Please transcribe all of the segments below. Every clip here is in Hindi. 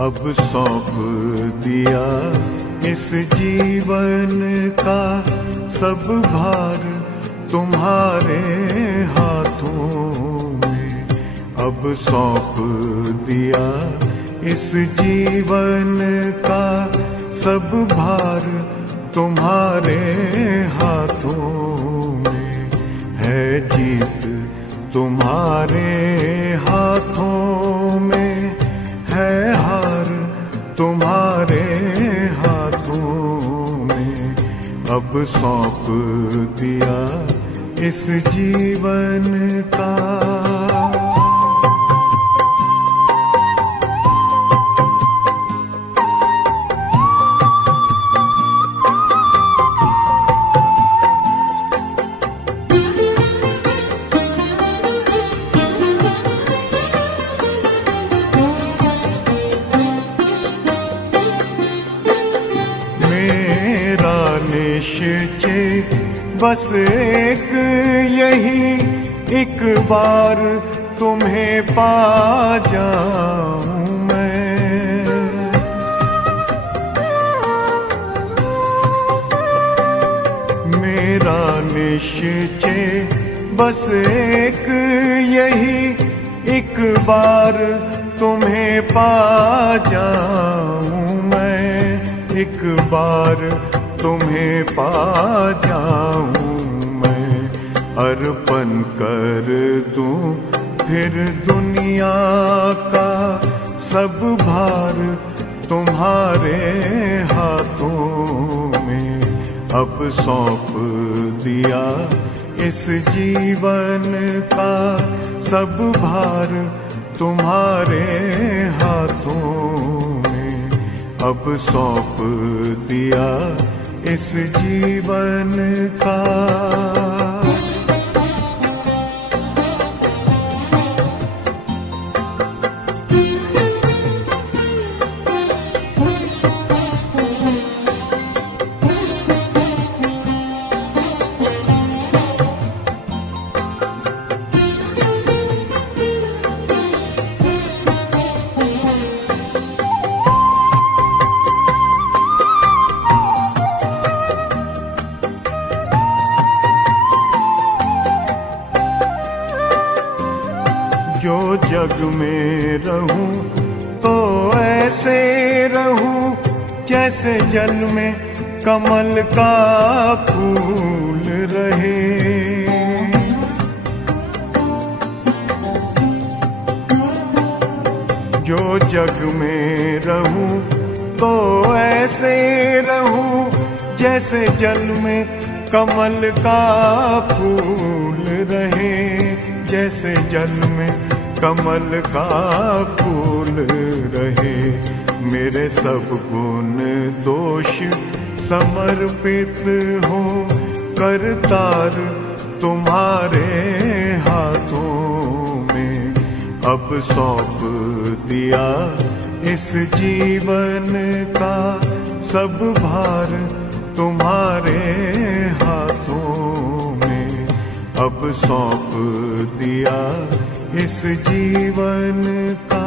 अब सौंप दिया इस जीवन का सब भार तुम्हारे हाथों में। अब सौंप दिया इस जीवन का सब भार तुम्हारे हाथों में। है जीत तुम्हारे हाथों में, है हार तुम्हारे हाथों में। अब सौंप दिया इस जीवन का। निश्चय बस एक यही, एक बार तुम्हें पा जाऊं मैं। मेरा निश्चय बस एक यही, एक बार तुम्हें पा जाऊं मैं। एक बार तुम्हें पा जाऊं मैं। अर्पण कर दूं फिर दुनिया का सब भार तुम्हारे हाथों में। अब सौंप दिया इस जीवन का सब भार तुम्हारे हाथों में। अब सौंप दिया इस जीवन का। जो जग में रहूं तो ऐसे रहूं जैसे जल में कमल का फूल रहे। जो जग में रहूं तो ऐसे रहूं जैसे जल में कमल का फूल रहे। जैसे जल में कमल का फूल रहे। मेरे सब गुण दोष समर्पित हो करतार तुम्हारे हाथों में। अब सौंप दिया इस जीवन का सब भार तुम्हारे हाथों में। अब सौंप दिया इस जीवन का।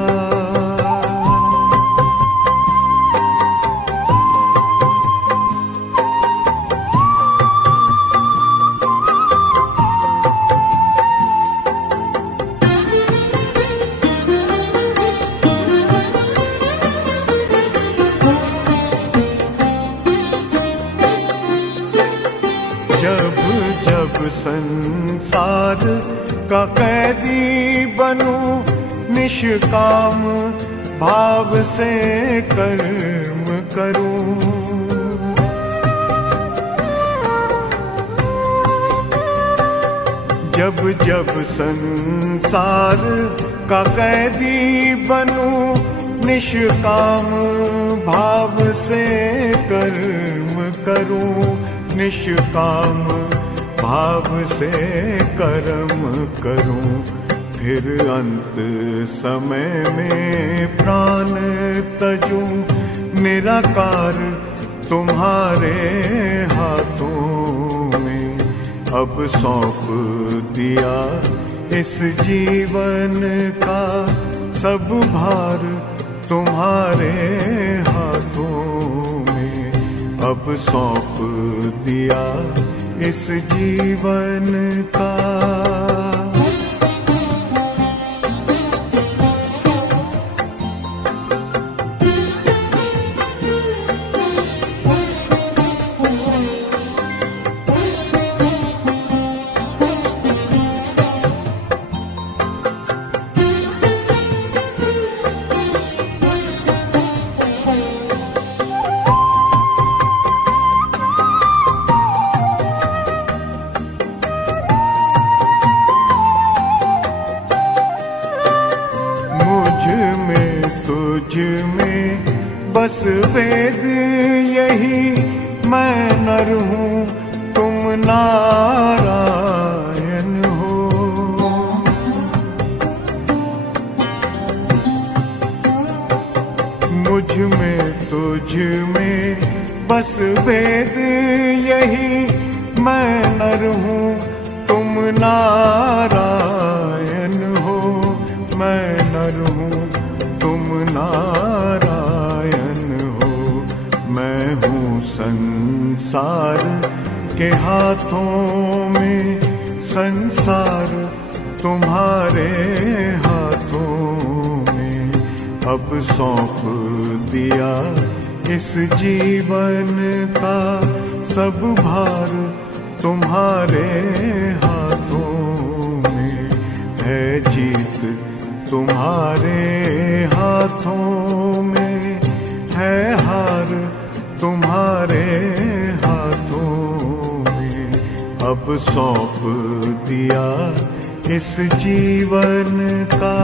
जब जब संसार का कैदी बनूं, निष्काम भाव से कर्म करूं। जब जब संसार का कैदी बनूं, निष्काम भाव से कर्म करूं। निष्काम भाव से कर्म करूं। फिर अंत समय में प्राण तजूं, निराकार तुम्हारे हाथों में। अब सौंप दिया इस जीवन का सब भार तुम्हारे हाथों में अब सौंप दिया इस जीवन का। तुझ में बस वेद यही, मैं नर हूँ तुम नारायण हो। मुझ में तुझ में बस वेद यही, मैं नर हूँ तुम नारायण हो। मैं नर हूँ तुम नारायण हो। मैं हूँ संसार के हाथों में, संसार तुम्हारे हाथों में अब सौंप दिया इस जीवन का। सब भार तुम्हारे हाथों में है, जीत तुम्हारे हाथों में है, हार तुम्हारे हाथों में अब सौंप दिया इस जीवन का।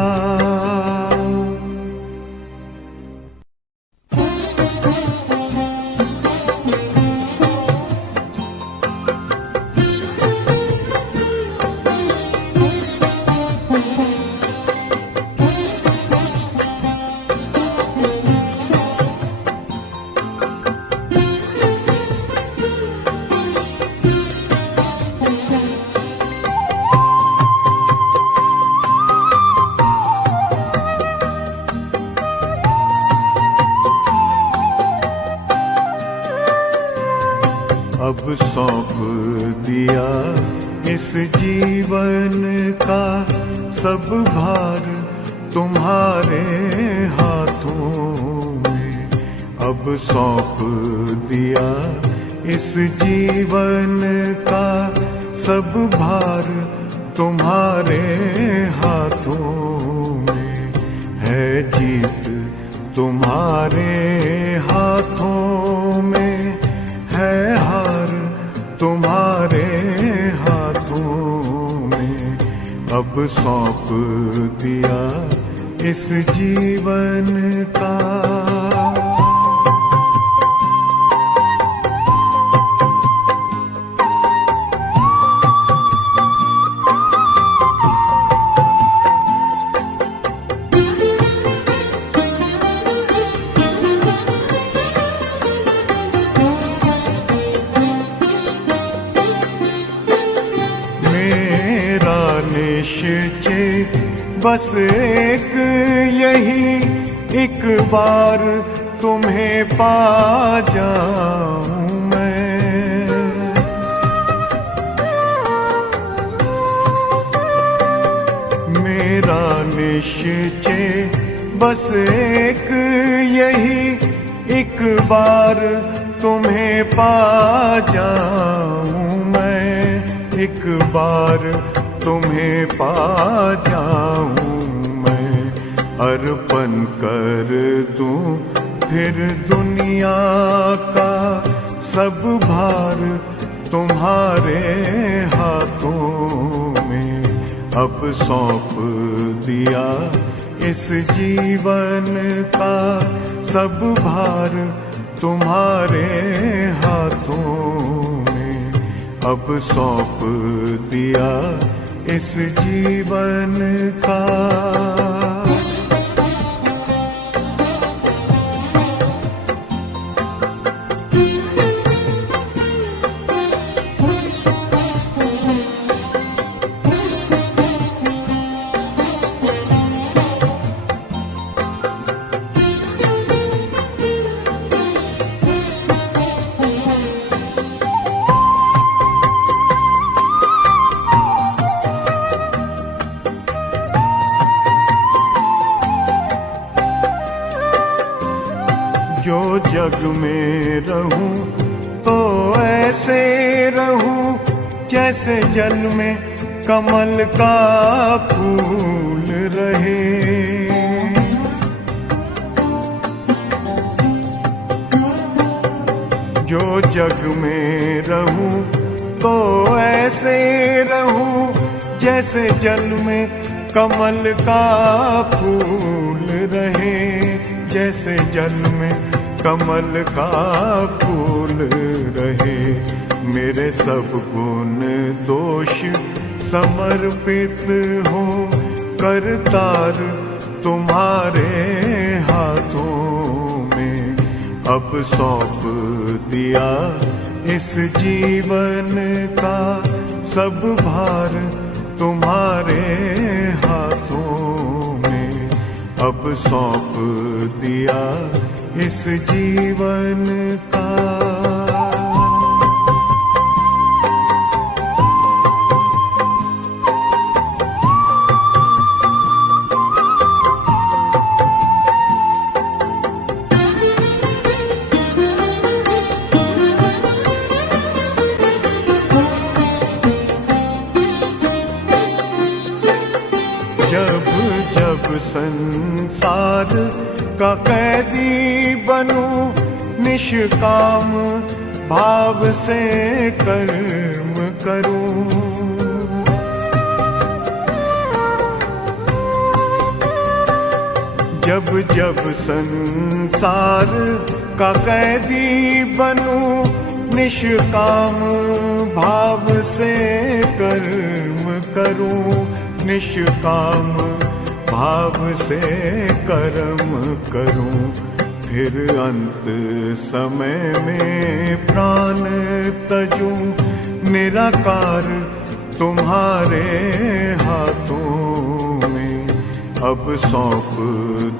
अब सौंप दिया इस जीवन का सब भार तुम्हारे हाथों में। अब सौंप दिया इस जीवन का सब भार तुम्हारे हाथों में है, जीत तुम्हारे हाथों में है, हार तुम्हारे हाथों में अब सौंप दिया इस जीवन का। निश्चय बस एक यही, एक बार तुम्हें पा जाऊं मैं। मेरा निश्चय बस एक यही, एक बार तुम्हें पा जाऊं मैं। एक बार तुम्हें पा जाऊं मैं, अर्पण कर दूं फिर दुनिया का सब भार तुम्हारे हाथों में। अब सौंप दिया इस जीवन का सब भार तुम्हारे हाथों में। अब सौंप दिया इस जीवन का। जो जग में रहूं तो ऐसे रहूं जैसे जल में कमल का फूल रहे। जो जग में रहूं तो ऐसे रहूं जैसे जल में कमल का फूल रहे। जैसे जल में कमल का फूल रहे। मेरे सब गुण दोष समर्पित हो करतार तुम्हारे हाथों में। अब सौंप दिया इस जीवन का सब भार तुम्हारे हाथों में। अब सौंप दिया इस जीवन का। जब जब संसार का कैदी बनूं निष्काम भाव से कर्म करूं। जब जब संसार का कैदी बनूं निष्काम भाव से कर्म करूं। निष्काम भाव से कर्म करूं। फिर अंत समय में प्राण तजूं निराकार तुम्हारे हाथों में। अब सौंप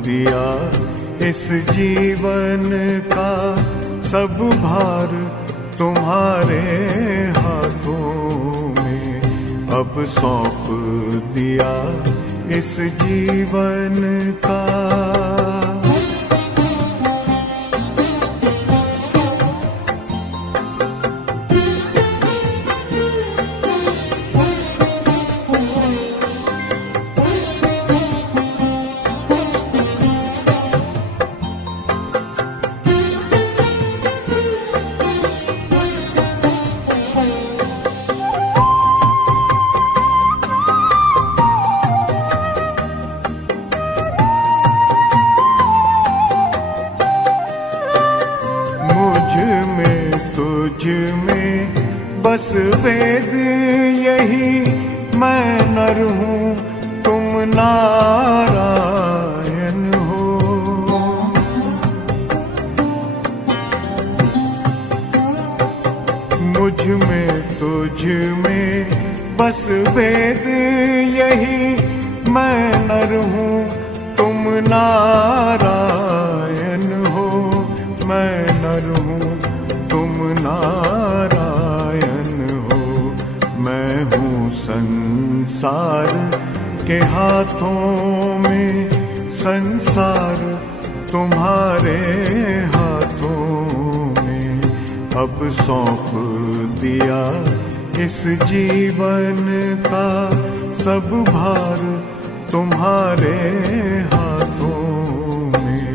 दिया इस जीवन का सब भार तुम्हारे हाथों में। अब सौंप दिया इस जीवन का। तुझ में बस वेद यही मैं नर हूँ तुम नारायण हो। मुझ में तुझ में बस वेद यही मैं नर हूँ तुम नारायण हो। मैं नर हूँ तुम नारायण हो। मैं हूँ संसार के हाथों में। संसार तुम्हारे हाथों में। अब सौंप दिया इस जीवन का सब भार तुम्हारे हाथों में।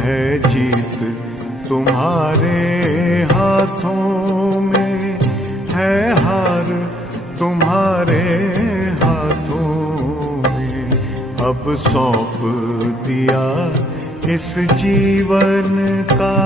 है जीत तुम्हारे हाथों में। है हार तुम्हारे हाथों में। अब सौंप दिया इस जीवन का।